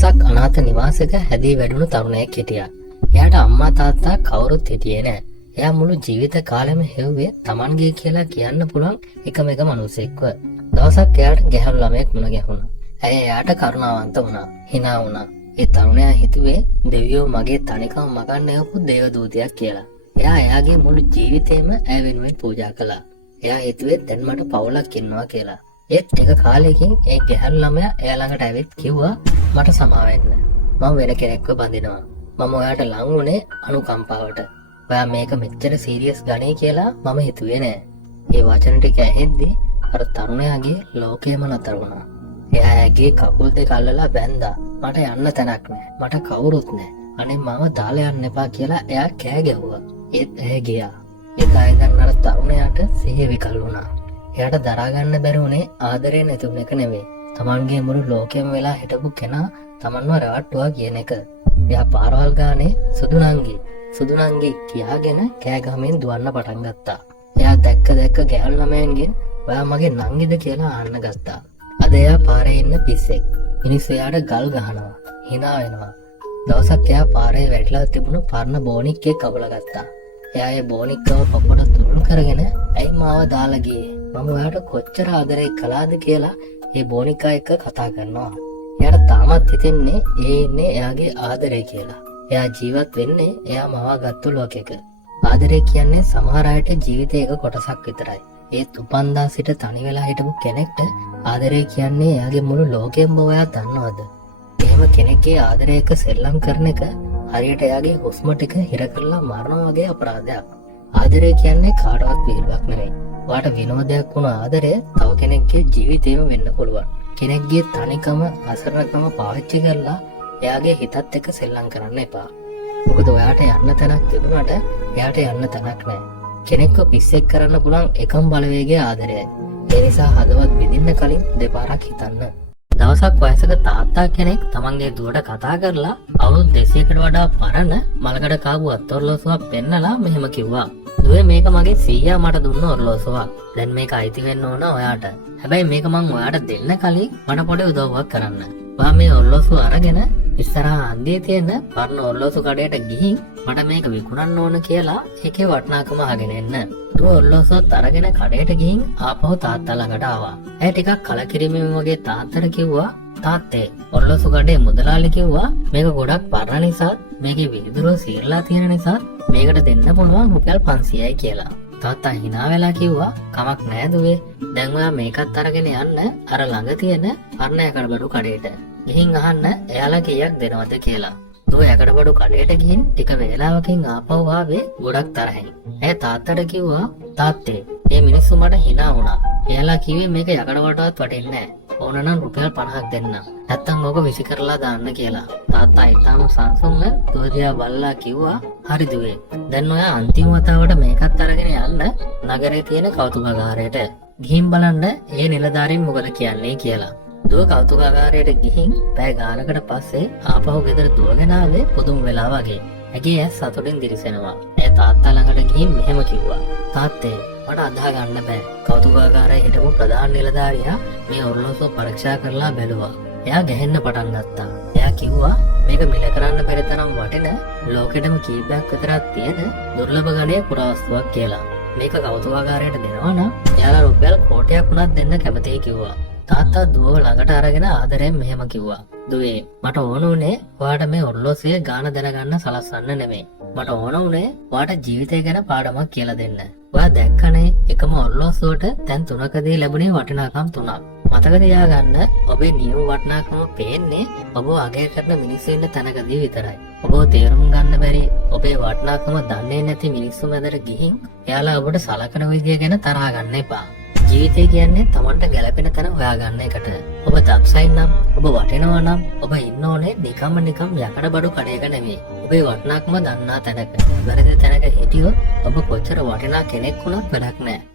දවසක් අනාථ නිවාසයක හැදී වැඩුණු තරුණයෙක් හිටියා. එයාට අම්මා තාත්තා කවුරුත් හිටියේ නෑ. එයා මුළු ජීවිත කාලෙම හෙව්වේ Tamanගේ කියලා කියන්න පුළුවන් එකම එක මිනිසෙක්ව. දවසක් එයාට ගැහැණු ළමයෙක් මුණ ගැහුණා. ඇය එයාට කරුණාවන්ත වුණා. hina වුණා. ඒ තරුණයා හිතුවේ දෙවියෝ මගේ තනිකම මගන්න එවපු දේව දූතයෙක් කියලා. එයා එයාගේ මුළු ජීවිතේම ඇය වෙනුවෙන් පූජා කළා. එයා හිතුවේ දැන් මට පවුලක් ඉන්නවා කියලා. ඒත් ටික කාලෙකින් ඒ ගැහැණු ළමයා එයා ළඟට ඇවිත් කිව්වා මට සමා වෙන්න. මම වෙන කෙනෙක්ව බඳිනවා. මම ඔයාට ලං වුණේ අනුකම්පාවට. ඔයා මේක මෙච්චර සීරියස් ගන්නේ කියලා මම හිතුවේ නෑ. ඒ වචන ටික ඇහෙද්දී අර තරුණයාගේ ලෝකයම නතර වුණා. එයා ඇගේ කකුල් දෙක අල්ලලා බැන්දා. මට යන්න තැනක් නෑ. මට කවුරුත් නෑ. අනේ මම දාලා යන්න එපා කියලා එයා කෑ ගැහුවා. ඒත් ඇය ගියා. එදා ඉඳන් අර තරුණයාට සිහිය විකල් වුණා. එයාට දරා ගන්න බැරි වුණේ ආදරේ නැතුන එක නෙවෙයි. Tamanගේ මුළු ලෝකෙම වෙලා හිටපු කෙනා Tamanව රවට්ටුවා කියන එක. එයා පාරවල් ගානේ සුදු නංගි කියාගෙන කෑ ගහමින් දුවන්න පටන් ගත්තා. එයා දැක්ක ගැහැණු ළමයන්ගෙන් ඔයා මගේ නංගිද කියලා අහන්න ගත්තා. අද එයා පාරේ ඉන්න පිස්සෙක්. මිනිස්සු එයාට ගල් ගහනවා, hina වෙනවා. දවසක් එයා පාරේ වැටිලා තිබුණු පරණ බෝනික්කේ කවුල ගත්තා. එයා ඒ බෝනික්කව පපුවට තුරුළු කරගෙන ඇයි මාව දාලා ගියේ? මම ඔයාට කොච්චර ආදරේ කළාද කියලා ඒ බෝනික්කා එක්ක කතා කරනවා. එයාට තාමත් හිතෙන්නේ ඒ ඉන්නේ එයාගේ ආදරේ කියලා. එයා ජීවත් වෙන්නේ එයා මවාගත්තු ලෝකෙක. ආදරේ කියන්නේ සමහර අයට ජීවිතයක කොටසක් විතරයි. ඒත් උපන්දා සිට තනි වෙලා හිටපු කෙනෙක්ට ආදරේ කියන්නේ එයාගේ මුළු ලෝකෙම ඔයා දන්නවද? එහෙම කෙනෙක්ගේ ආදරයක සෙල්ලම් කරන එක හරියට එයාගේ හුස්ම ටික හිර කරලා මරනවා වගේ අපරාධයක්. ආදරේ කියන්නේ කාටවත් විහිළුවක් නෙවෙයි. ඔයාට විනෝදයක් වුණ ආදරය තව කෙනෙක්ගේ ජීවිතේම වෙන්න පුළුවන්. කෙනෙක්ගේ තනිකම අසරණකම පාවිච්චි කරලා එයාගේ හිතත් එක්ක සෙල්ලම් කරන්න එපා. මොකද ඔයාට යන්න තැනක් තිබුණාට එයාට යන්න තැනක් නැහැ. කෙනෙක්ව පිස්සෙක් කරන්න පුළුවන් එකම බලවේගය ආදරයයි. ඒ නිසා හදවත් බෙදින්න කලින් දෙපාරක් හිතන්න. දවසක් වයසක තාත්තා කෙනෙක් තමන්ගේ දුවට කතා කරලා අවුරුදු 200කට වඩා පරණ මලකඩ කාපු අතොරලෝසුවක් පෙන්නලා මෙහෙම කිව්වා. දුවේ මේක මගේ සීයා මට දුන්න ඔරලෝසුවක්. දැන් මේක අයිති වෙන්න ඕන ඔයාට. හැබැයි මේක මං ඔයාට දෙන්න කලින් මට පොඩි උදව්වක් කරන්න. ඔයා මේ ඔරලෝසුව අරගෙන ඉස්සරහා අන්දියේ තියෙන පරණ ඔරලෝසු කඩේට ගිහින් මට මේක විකුණන්න ඕන කියලා ඒකේ වටිනාකම අහගෙන එන්න. දුව ඔරලෝසුවත් අරගෙන කඩේට ගිහින් ආපහු තාත්තා ළඟට ආවා. ඇය ටිකක් කලකිරීමෙන් වගේ තාත්තට කිව්වා තාත්තේ ඔරලෝසු කඩේ මුදලාලි කිව්වා මේක ගොඩක් පරණ නිසා මේකේ විදුරුව සීරලා තියෙන නිසා මේකට දෙන්න පුළුවන් රුපියල් 500යි කියලා. තාත්තා hina වෙලා කිව්වා කමක් නෑ දුවේ. දැන් ඔයා මේකත් අරගෙන යන්න අර ළඟ තියෙන පරණ යකඩබඩු කඩේට. ගිහින් අහන්න එයාලා කීයක් දෙනවද කියලා. දුව යකඩබඩු කඩේට ගිහින් ටික වේලාවකින් ආපහු ආවේ ගොඩක් තරහින්. ඇය තාත්තට කිව්වා තාත්තේ මේ මිනිස්සු මට hina වුණා. එයාලා කිව්වේ මේක යකඩබඩුවත් වටින්නේ නෑ. ඕන නම් රුපියල් 50ක් දෙන්න. නැත්තම් ඕක විසි කරලා දාන්න කියලා. තාත්තා ඊටම සංසුන්ව දුවදියා බල්ලා කිව්වා හරි දුවේ. දැන් ඔයා අන්තිම වතාවට මේකත් අරගෙන යන්න නගරේ තියෙන කෞතුකාගාරයට. ගිහින් බලන්න ඒ නිලධාරීන් මොකද කියන්නේ කියලා. දුව කෞතුකාගාරයට ගිහින් පැය ගානකට පස්සේ ආපහු ගෙදර දුවගෙන ආවේ පුදුම වෙලා වගේ. ඇගේ ඇස් සතුටින් දිරිසෙනවා. එයා තාත්තා ළඟට ගිහින් මෙහෙම කිව්වා. තාත්තේ මට අදා ගන්න බෑ. කෞතුකාගාරයේ හිටපු ප්‍රධාන නිලධාරියා මේ ඔරලෝසුව පරීක්ෂා කරලා බැලුවා. එයා ගැහෙන්න පටන් ගත්තා. එයා කිව්වා මේක මිල කරන්න බැරි තරම් වටින ලෝකෙටම කීපයක් විතරක් තියෙන දුර්ලභ ගණයේ පුරාවස්තුවක් කියලා. මේක කෞතුකාගාරයට දෙනවා නම් එයාලා රුපියල් කෝටියක් වුණත් දෙන්න කැමතියි කිව්වා. තාත්තා දුව ළඟට අරගෙන ආදරෙන් මෙහෙම කිව්වා. දුවේ මට ඕන උනේ ඔයාට මේ ඔරලෝසුවේ ගාන දැනගන්න සලස්වන්න නෙමෙයි. මට ඕන උනේ ඔයාට ජීවිතය ගැන පාඩමක් කියලා දෙන්න. ඔයා දැක්කනේ එකම ඔරලෝසුවට දැන් 3කදී ලැබුණේ වටිනාකම් 3ක්. මතක තියාගන්න ඔබේ නියම වටිනාකම පේන්නේ ඔබ අගය කරන මිනිස්සු ඉන්න තැනකදී විතරයි. ඔබ තේරුම් ගන්න බැරි ඔබේ වටිනාකම දන්නේ නැති මිනිස්සු මැදට ගිහින් එයාලා ඔබට සලකන විදිය ගැන තරහා ගන්න එපා. ජීවිතය කියන්නේ Tamanට ගැළපෙන තැන හොයාගන්න එකට. ඔබ දක්ෂයි නම් ඔබ වටිනවා නම් ඔබ ඉන්න ඕනේ නිකම් යකඩබඩු කඩේක නෙමෙයි. ඔබේ වටිනාකම දන්නා තැනක. වැරදි තැනක හිටියොත් ඔබ කොච්චර වටිනා කෙනෙක් වුණත් වැඩක් නැහැ.